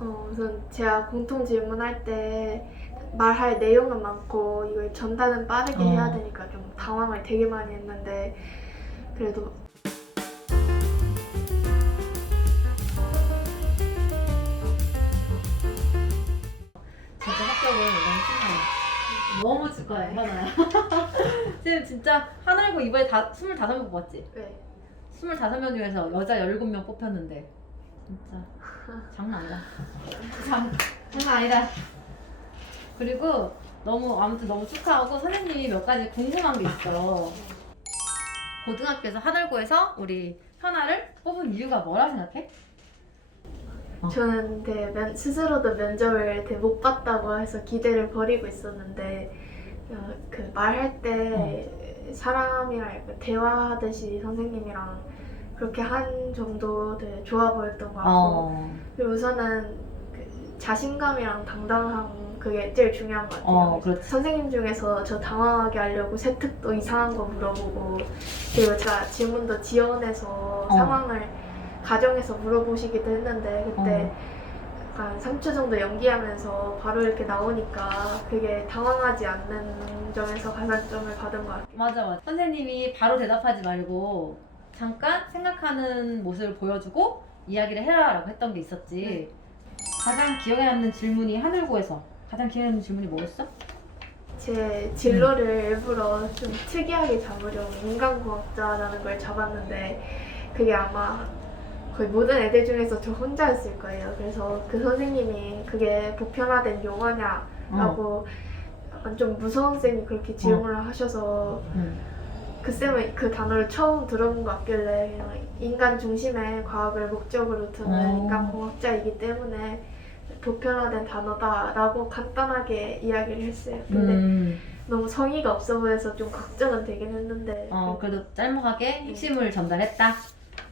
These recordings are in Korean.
어, 우선 제가 공통 질문할 때 말할 내용은 많고 이걸 전달은 빠르게 어. 해야 되니까 좀 당황을 되게 많이 했는데 그래도 진짜 합격을 너무 축하해. 너무 축하해, 현아야. 지금 진짜 하늘고 이번에 다 25명 뽑았지? 네. 25명 중에서 여자 17명 뽑혔는데 진짜 장난 아니다. 장, 장난 아니다. 그리고 너무 아무튼 너무 축하하고 선생님이 몇 가지 궁금한 게 있어. 고등학교에서 하늘고에서 우리 현아를 뽑은 이유가 뭐라 생각해? 어. 저는 되게 면- 스스로도 면접을 되게 못 봤다고 해서 기대를 버리고 있었는데 어, 그 말할 때 어. 사람이랑 약간 대화하듯이 선생님이랑 그렇게 한 정도 되게 좋아 보였던 것 같고 어, 그리고 우선은 그 자신감이랑 당당함 그게 제일 중요한 것 같아요. 어, 그렇지. 선생님 중에서 저 당황하게 하려고 세특도 이상한 거 물어보고 그리고 제가 질문도 지원해서 어. 상황을 가정에서 물어보시기도 했는데 그때 어. 약간 3초 정도 연기하면서 바로 이렇게 나오니까 그게 당황하지 않는 점에서 가산점을 받은 것 같아요. 맞아 맞아. 선생님이 바로 대답하지 말고 잠깐 생각하는 모습을 보여주고 이야기를 해라라고 했던 게 있었지. 가장 기억에 남는 질문이 하늘고에서 가장 기억에 남는 질문이 뭐였어? 제 진로를 일부러 좀 특이하게 잡으려고 인간공학자라는 걸 잡았는데 그게 아마 거의 모든 애들 중에서 저 혼자였을 거예요. 그래서 그 선생님이 그게 보편화된 용어냐라고 약간 좀 무서운 쌤이 그렇게 질문을 하셔서 응. 그 쌤은 그 단어를 처음 들어본 것 같길래 그냥 인간 중심의 과학을 목적으로 두는 어. 인간 공학자이기 때문에 보편화된 단어다라고 간단하게 이야기를 했어요. 근데 음. 너무 성의가 없어 보여서 좀 걱정은 되긴 했는데 어 그래도 짤막하게 핵심을 전달했다.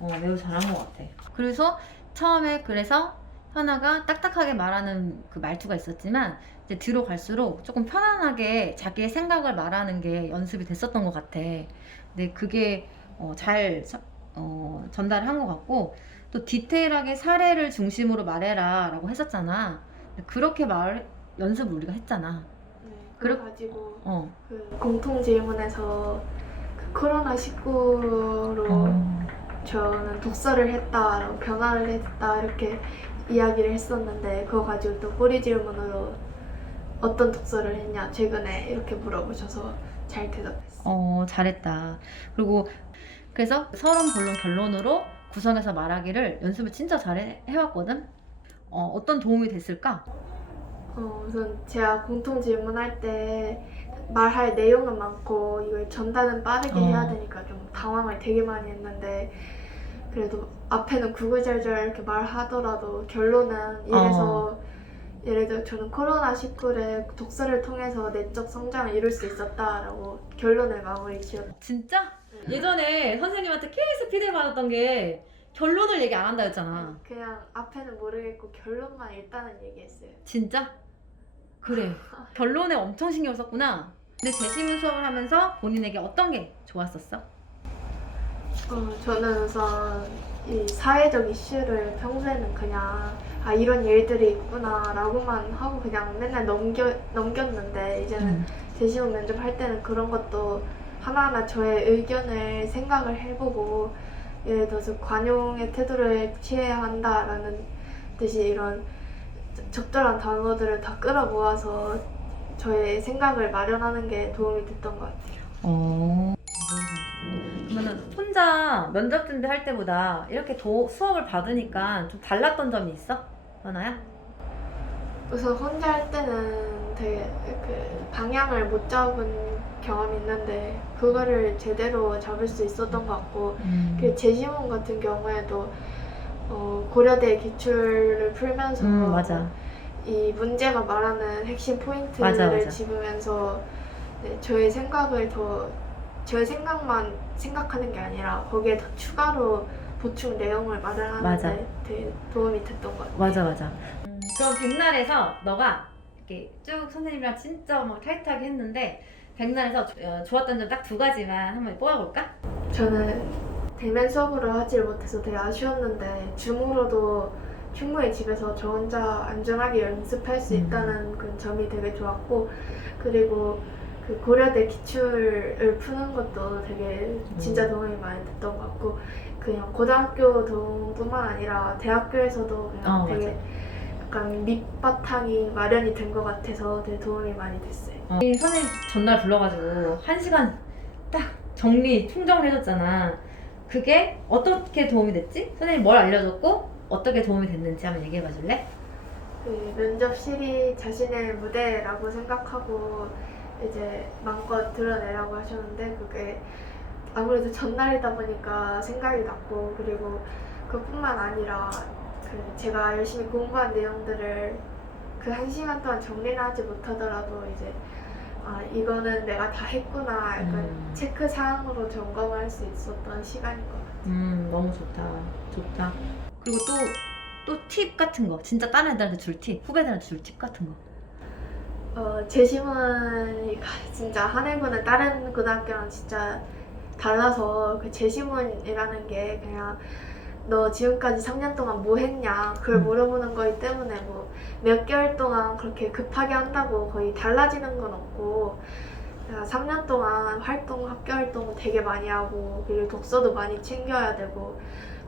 어 매우 잘한 것 같아. 그래서 처음에 그래서 현아가 딱딱하게 말하는 그 말투가 있었지만 이제 뒤로 갈수록 조금 편안하게 자기의 생각을 말하는 게 연습이 됐었던 것 같아. 근데 그게 어, 잘 서- 어, 전달한 것 같고 또 디테일하게 사례를 중심으로 말해라라고 했었잖아. 그렇게 말 연습을 우리가 했잖아. 네, 그거 그렇- 가지고 어. 그 공통 질문에서 그 코로나 19로 어. 저는 독서를 했다라고 변화를 했다 이렇게 이야기를 했었는데 그거 가지고 또 꼬리 질문으로 어떤 독서를 했냐 최근에 이렇게 물어보셔서 잘 대답했어요. 어, 잘했다. 그리고 그래서 서론, 본론, 결론으로 구성해서 말하기를 연습을 진짜 잘 해- 해왔거든? 어, 어떤 도움이 됐을까? 어, 우선 제가 공통 질문할 때 말할 내용은 많고 이걸 전달은 빠르게 어. 해야 되니까 좀 당황을 되게 많이 했는데 그래도 앞에는 구구절절 이렇게 말하더라도 결론은 이래서 예를 들어 저는 코로나 19를 독서를 통해서 내적 성장을 이룰 수 있었다라고 결론을 마무리 지었어요. 진짜? 예전에 선생님한테 계속 피드백 받았던 게 결론을 얘기 안 한다 했잖아. 그냥 앞에는 모르겠고 결론만 일단은 얘기했어요. 진짜? 그래. 결론에 엄청 신경 썼구나. 근데 재시문 수업을 하면서 본인에게 어떤 게 좋았었어? 어, 저는 우선 이 사회적 이슈를 평소에는 그냥 아 이런 일들이 있구나라고만 하고 그냥 맨날 넘겨 넘겼는데 이제는 제시문 면접 할 때는 그런 것도 하나하나 저의 의견을 생각을 해보고 예를 들어서 관용의 태도를 취해야 한다라는 듯이 이런 적- 적절한 단어들을 다 끌어 모아서 저의 생각을 마련하는 게 도움이 됐던 것 같아요. 어. 그러면 혼자 면접 준비할 때보다 이렇게 도, 수업을 받으니까 좀 달랐던 점이 있어? 현아야? 우선 혼자 할 때는 되게 그 방향을 못 잡은 경험이 있는데 그거를 제대로 잡을 수 있었던 것 같고 그 제시문 같은 경우에도 어, 고려대 기출을 풀면서 음, 맞아. 이 문제가 말하는 핵심 포인트를 맞아, 맞아. 집으면서 네, 저의 생각을 더 저의 생각만 생각하는 게 아니라 거기에 더 추가로 보충 내용을 맞아. 마련하는데 되게 도움이 됐던 것 같아요. 맞아 맞아. 그럼 백날에서 너가 이렇게 쭉 선생님이랑 진짜 막 타이트하게 했는데 백날에서 어, 좋았던 점 딱 두 가지만 한번 뽑아볼까? 저는 대면 수업으로 하질 못해서 되게 아쉬웠는데 줌으로도 충분히 집에서 저 혼자 안전하게 연습할 수 음. 있다는 그 점이 되게 좋았고 그리고 그 고려대 기출을 푸는 것도 되게 진짜 음. 도움이 많이 됐던 것 같고 그냥 고등학교 도움뿐만 아니라 대학교에서도 그냥 어, 되게 약간 밑바탕이 마련이 된 것 같아서 되게 도움이 많이 됐어요. 어. 이 선생님 전날 불러가지고 한 시간 딱 정리 충정을 해줬잖아. 그게 어떻게 도움이 됐지? 선생님 뭘 알려줬고 어떻게 도움이 됐는지 한번 얘기해봐 줄래? 그 면접실이 자신의 무대라고 생각하고 이제 마음껏 드러내라고 하셨는데 그게 아무래도 전날이다 보니까 생각이 났고 그리고 그뿐만 아니라 그 제가 열심히 공부한 내용들을 그 한 시간 동안 정리는 하지 못하더라도 이제 아 이거는 내가 다 했구나 약간 음. 체크 사항으로 점검할 수 있었던 시간인 것 같아요. 음 너무 좋다. 좋다. 그리고 또 또 팁 같은 거. 진짜 다른 애들한테 줄 팁. 후배들한테 줄 팁 같은 거 어, 제시문이 가- 진짜 한해군은 다른 고등학교랑 진짜 달라서 그 제시문이라는 게 그냥 너 지금까지 3년 동안 뭐 했냐 그걸 음. 물어보는 거기 때문에 뭐 몇 개월 동안 그렇게 급하게 한다고 거의 달라지는 건 없고 그냥 3년 동안 활동 학교 활동 되게 많이 하고 그리고 독서도 많이 챙겨야 되고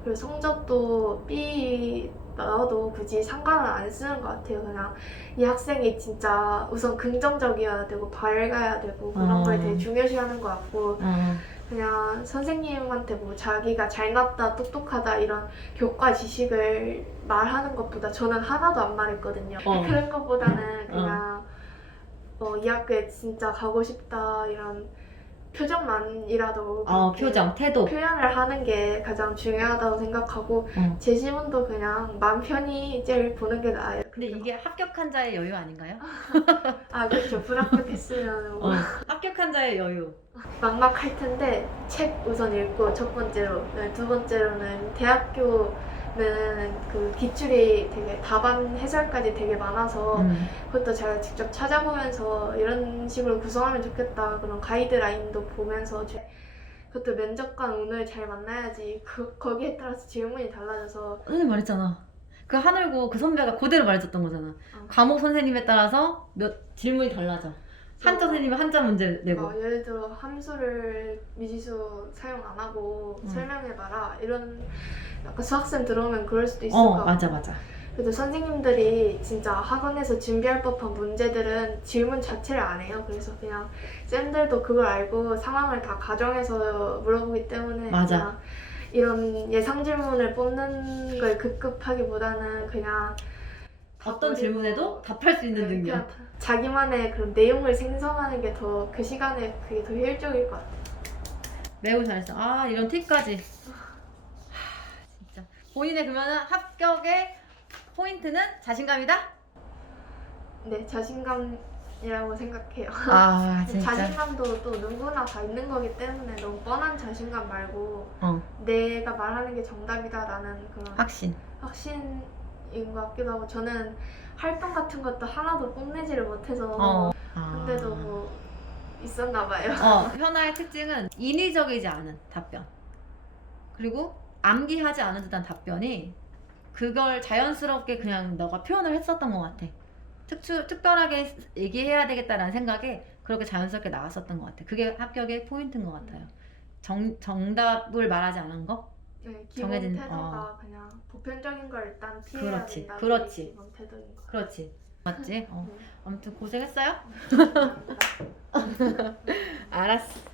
그리고 성적도 B 나와도 굳이 상관은 안 쓰는 것 같아요 그냥 이 학생이 진짜 우선 긍정적이어야 되고 밝아야 되고 그런 어. 걸 되게 중요시하는 것 같고 어, 그냥 선생님한테 뭐 자기가 잘났다 똑똑하다 이런 교과 지식을 말하는 것보다 저는 하나도 안 말했거든요 어. 그런 것보다는 그냥 어, 이 학교에 진짜 가고 싶다 이런 표정만이라도 어 그렇게 표정 태도. 표현을 하는 게 가장 중요하다고 생각하고 어. 제시문도 그냥 맘 편히 제일 보는 게 나아요. 근데 이게 합격한 자의 여유 아닌가요? 아 그렇죠. 불합격했으면 뭐. 어, 합격한 자의 여유. 막막할 텐데 책 우선 읽고 첫 번째로 네, 두 번째로는 대학교는 그 기출이 되게 답안 해설까지 되게 많아서 음. 그것도 제가 직접 찾아보면서 이런 식으로 구성하면 좋겠다 그런 가이드라인도 보면서 제- 그것도 면접관 오늘 잘 만나야지 그, 거기에 따라서 질문이 달라져서 선생님 말했잖아 그 하늘고 그 선배가 그대로 말해줬던 거잖아 어. 과목 선생님에 따라서 몇 질문이 달라져 한자 선생님은 한자 문제 내고 어, 예를 들어 함수를 미지수 사용 안 하고 음. 설명해봐라 이런 약간 수학생 들어오면 그럴 수도 있을 어것 같고 맞아 맞아 그래도 선생님들이 진짜 학원에서 준비할 법한 문제들은 질문 자체를 안 해요. 그래서 그냥 쌤들도 그걸 알고 상황을 다 가정해서 물어보기 때문에 맞아. 그냥 이런 예상 질문을 뽑는 걸 급급하기보다는 그냥 어떤 질문에도 답할 수 있는 네, 능력. 자기만의 그런 내용을 생성하는 게 더 그 시간에 그게 더 효율적일 것 같아요. 매우 잘했어. 아 이런 팁까지. 하, 진짜. 본인의 그러면은 합격의 포인트는 자신감이다? 네, 자신감이라고 생각해요. 아 자신감도 또 누구나 다 있는 거기 때문에 너무 뻔한 자신감 말고 어. 내가 말하는 게 정답이다라는 그런 확신. 확신 인것 같기도 하고 저는 활동 같은 것도 하나도 뽐내지를 못해서 어 아. 근데도 뭐 있었나 봐요. 어, 현아의 특징은 인위적이지 않은 답변. 그리고 암기하지 않은 듯한 답변이 그걸 자연스럽게 그냥 너가 표현을 했었던 것 같아. 특수, 특별하게 얘기해야 되겠다라는 생각에 그렇게 자연스럽게 나왔었던 것 같아. 그게 합격의 포인트인 것 같아요. 정, 정답을 말하지 않은 거? 네, 기본 정해진- 태도가 그냥 보편적인 걸 일단 피해야 그렇지, 된다. 그렇지. 기본 태도인 것 그렇지. 맞지? 어. 네. 아무튼 고생했어요? 같아요. 알았어.